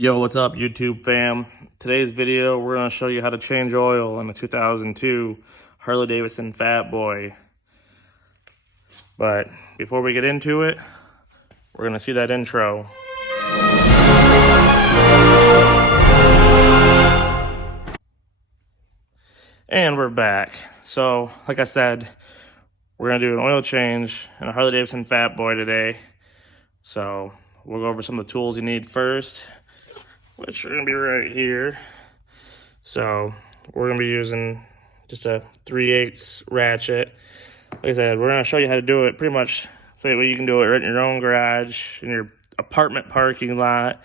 Yo, what's up, YouTube fam? Today's video, we're going to show you how to change oil in a 2002 Harley Davison Fat Boy. But before we get into it, we're going to see that intro. And we're back. So, like I said, we're going to do an oil change in a Harley Davison Fat Boy today. So, we'll go over some of the tools you need first, which are going to be right here. So, we're going to be using just a 3/8 ratchet. Like I said, we're going to show you how to do it pretty much so that way you can do it right in your own garage, in your apartment parking lot.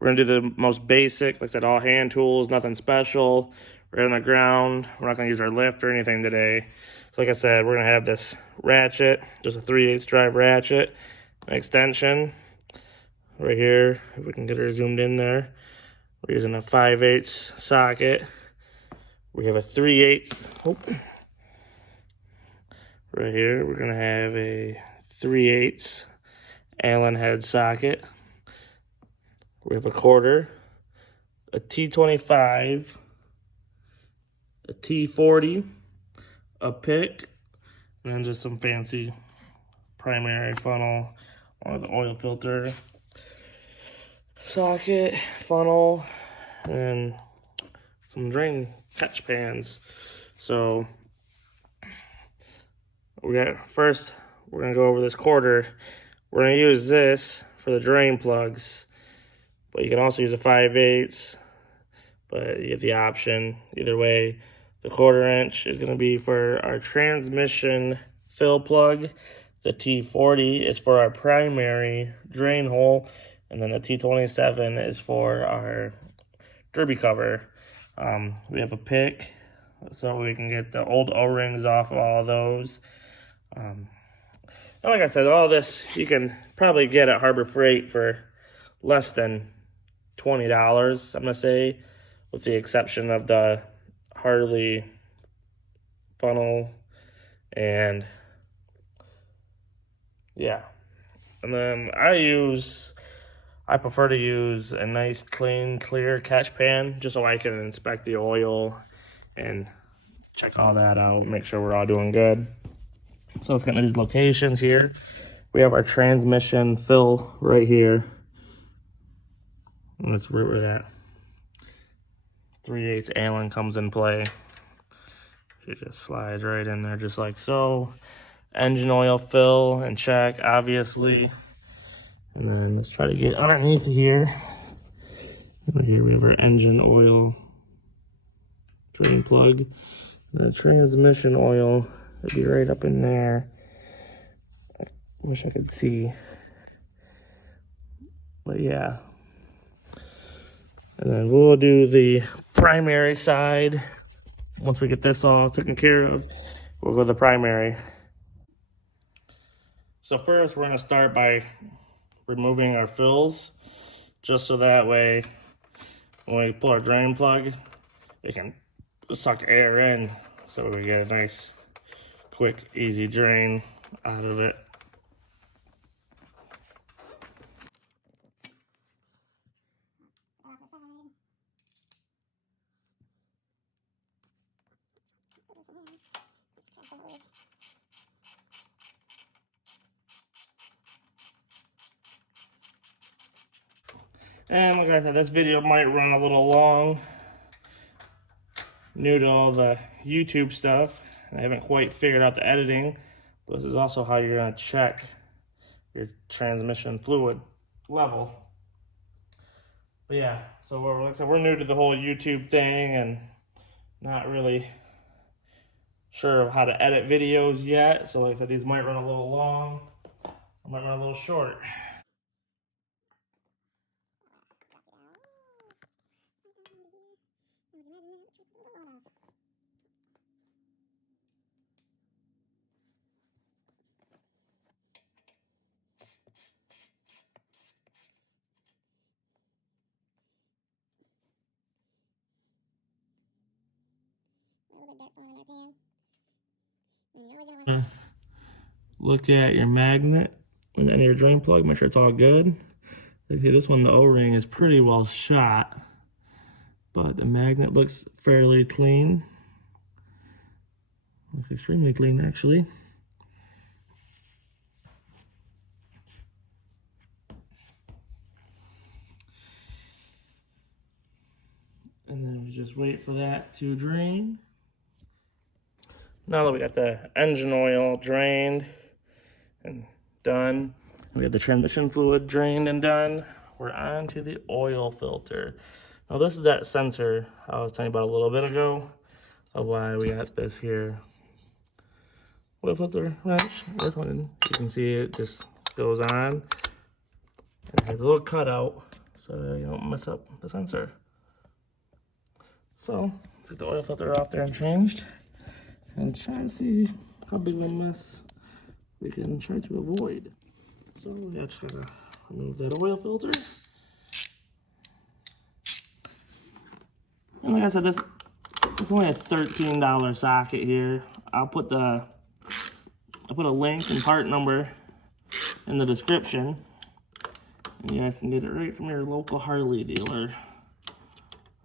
We're going to do the most basic, like I said, all hand tools, nothing special, right on the ground. We're not going to use our lift or anything today. So like I said, we're going to have this ratchet, just a 3/8 drive ratchet, an extension right here, if we can get her zoomed in there. We're using a 5/8 socket. We have a 3/8, right here, we're gonna have a 3/8 Allen head socket. We have a quarter, a T25, a T40, a pick, and then just some fancy primary funnel, or the oil filter socket, funnel, and some drain catch pans. So first, we're gonna go over this quarter. We're gonna use this for the drain plugs, but you can also use a 5/8, but you have the option. Either way, the 1/4 inch is gonna be for our transmission fill plug. The T40 is for our primary drain hole, and then the T27 is for our derby cover. We have a pick, so we can get the old O-rings off of all of those. And like I said, all this you can probably get at Harbor Freight for less than $20, I'm gonna say, with the exception of the Harley funnel, and yeah. And then I prefer to use a nice, clean, clear catch pan, just so I can inspect the oil and check all that out, make sure we're all doing good. So let's get into these locations here. We have our transmission fill right here. And that's where that 3/8 Allen comes in play. It just slides right in there just like so. Engine oil fill and check, obviously. And then let's try to get underneath here. Right here we have our engine oil drain plug. The transmission oil would be right up in there. I wish I could see. But yeah. And then we'll do the primary side. Once we get this all taken care of, we'll go to the primary. So first, we're going to start by removing our fills, just so that way when we pull our drain plug, it can suck air in, so we get a nice, quick, easy drain out of it. And like I said, this video might run a little long. New to all the YouTube stuff, and I haven't quite figured out the editing. But this is also how you're gonna check your transmission fluid level. But yeah, so like I said, we're new to the whole YouTube thing and not really sure of how to edit videos yet. So like I said, these might run a little long, might run a little short. Look at your magnet and then your drain plug, make sure it's all good. You see this one, the O-ring is pretty well shot, but the magnet looks fairly clean. Looks extremely clean, actually. And then we just wait for that to drain. Now that we got the engine oil drained and done, we got the transmission fluid drained and done, we're on to the oil filter. Now this is that sensor I was telling you about a little bit ago of why we got this here. Oil filter wrench, this one, you can see it just goes on. And it has a little cutout so you don't mess up the sensor. So, let's get the oil filter off there and changed. And try to see how big of a mess we can try to avoid. So, we actually gotta remove that oil filter. And like I said, it's only a $13 socket here. I'll put a link and part number in the description. And you guys can get it right from your local Harley dealer.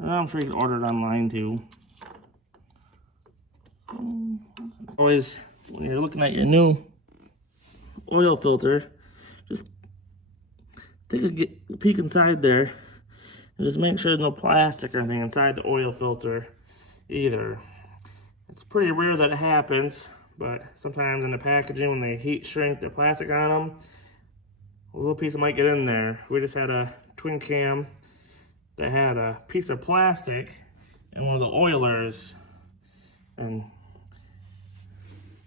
And I'm sure you can order it online too. Always, when you're looking at your new oil filter, just take a peek inside there and just make sure there's no plastic or anything inside the oil filter either. It's pretty rare that it happens, but sometimes in the packaging when they heat shrink the plastic on them, a little piece might get in there. We just had a twin cam that had a piece of plastic in one of the oilers, and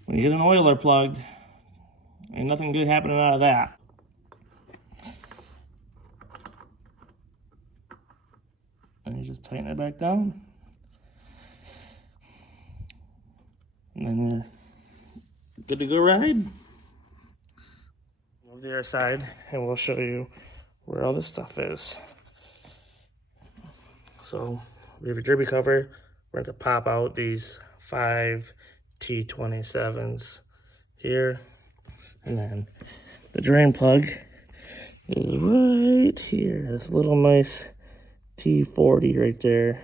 when you get an oiler plugged, ain't nothing good happening out of that. And you just tighten it back down, and then you're good to go ride. Move the other side and we'll show you where all this stuff is. So we have a derby cover. We're going to pop out these 5 T27s here. And then the drain plug is right here. This little nice T40 right there.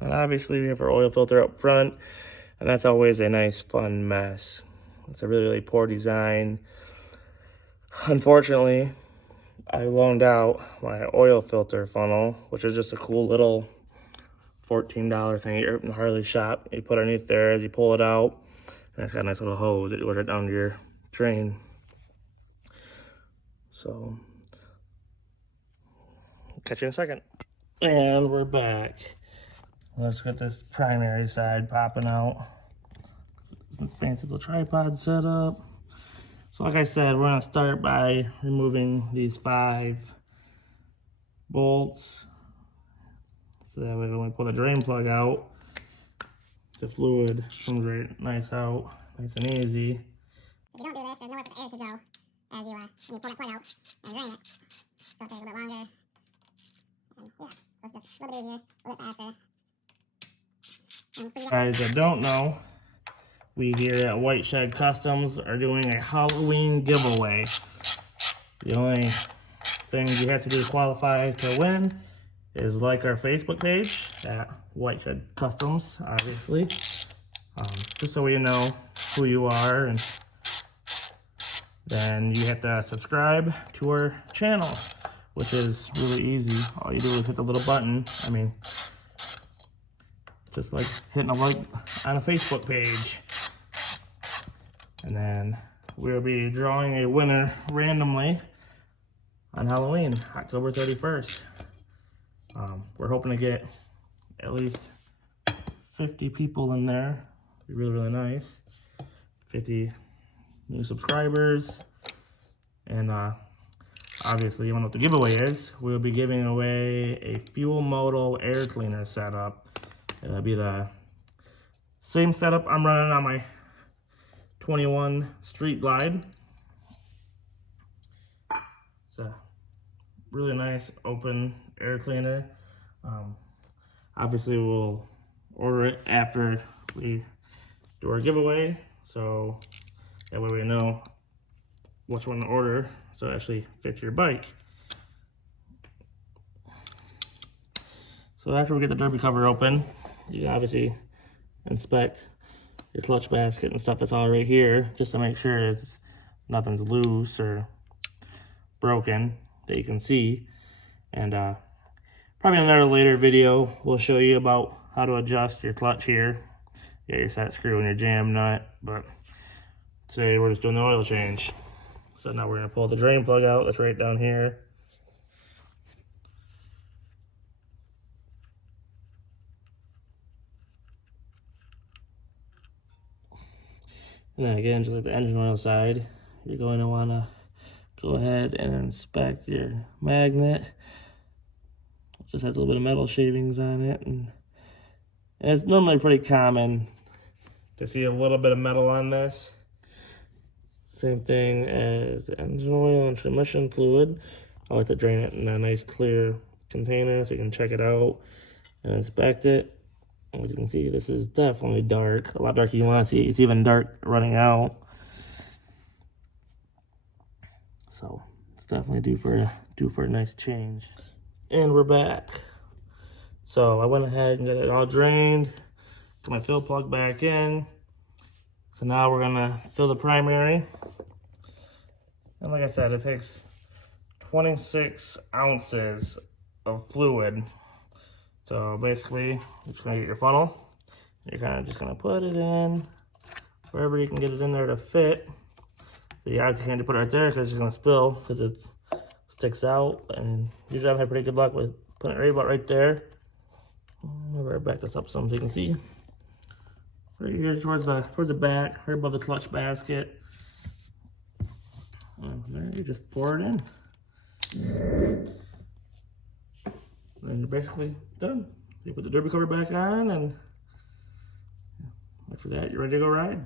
And obviously we have our oil filter up front. And that's always a nice fun mess. It's a really, really poor design. Unfortunately, I loaned out my oil filter funnel, which is just a cool little $14 thing in the Harley shop. You put underneath there as you pull it out, and it's got a nice little hose. It goes right down to your drain. So, catch you in a second. And we're back. Let's get this primary side popping out. This fancy little tripod set up. So like I said, we're gonna start by removing these 5 bolts. So that way when we pull the drain plug out, the fluid comes right nice out, nice and easy. If you don't do this, there's nowhere for the air to go as you pull that plug out and drain it. So it takes a little bit longer. And yeah, so it's just a little bit easier, a little bit faster. Guys that don't know, we here at White Shed Customs are doing a Halloween giveaway. The only thing you have to do to qualify to win is like our Facebook page at White Shed Customs, obviously. Just so we know who you are, and then you have to subscribe to our channel, which is really easy. All you do is hit the little button. I mean, just like hitting a like on a Facebook page. And then we'll be drawing a winner randomly on Halloween, October 31st. We're hoping to get at least 50 people in there. It'd be really, really nice. 50 new subscribers. And obviously, you know what the giveaway is. We'll be giving away a fuel moto air cleaner setup. It'll be the same setup I'm running on my 21 Street Glide. It's a really nice open air cleaner. Obviously we'll order it after we do our giveaway, so that way we know which one to order, so it actually fits your bike. So after we get the derby cover open, you can obviously inspect your clutch basket and stuff that's all right here, just to make sure nothing's loose or broken that you can see. And probably in another later video, we'll show you about how to adjust your clutch here. You got your set screw and your jam nut, but today we're just doing the oil change. So now we're gonna pull the drain plug out, that's right down here. And then again, just like the engine oil side, you're going to want to go ahead and inspect your magnet. It just has a little bit of metal shavings on it, and it's normally pretty common to see a little bit of metal on this. Same thing as the engine oil and transmission fluid. I like to drain it in a nice clear container so you can check it out and inspect it. As you can see, this is definitely dark, a lot darker than you want to see. It's even dark running out. So it's definitely due for a nice change. And we're back. So I went ahead and got it all drained, got my fill plug back in. So now we're gonna fill the primary. And like I said, it takes 26 ounces of fluid. So basically, you're just gonna get your funnel. You're kind of just gonna put it in wherever you can get it in there to fit. So you obviously can't put it right there because it's gonna spill because it sticks out. And usually I've had pretty good luck with putting it right about right there. I'll better back this up some so you can see. Right here towards the back, right above the clutch basket. And there you just pour it in. And you're basically done. You put the derby cover back on, and after that, you're ready to go ride.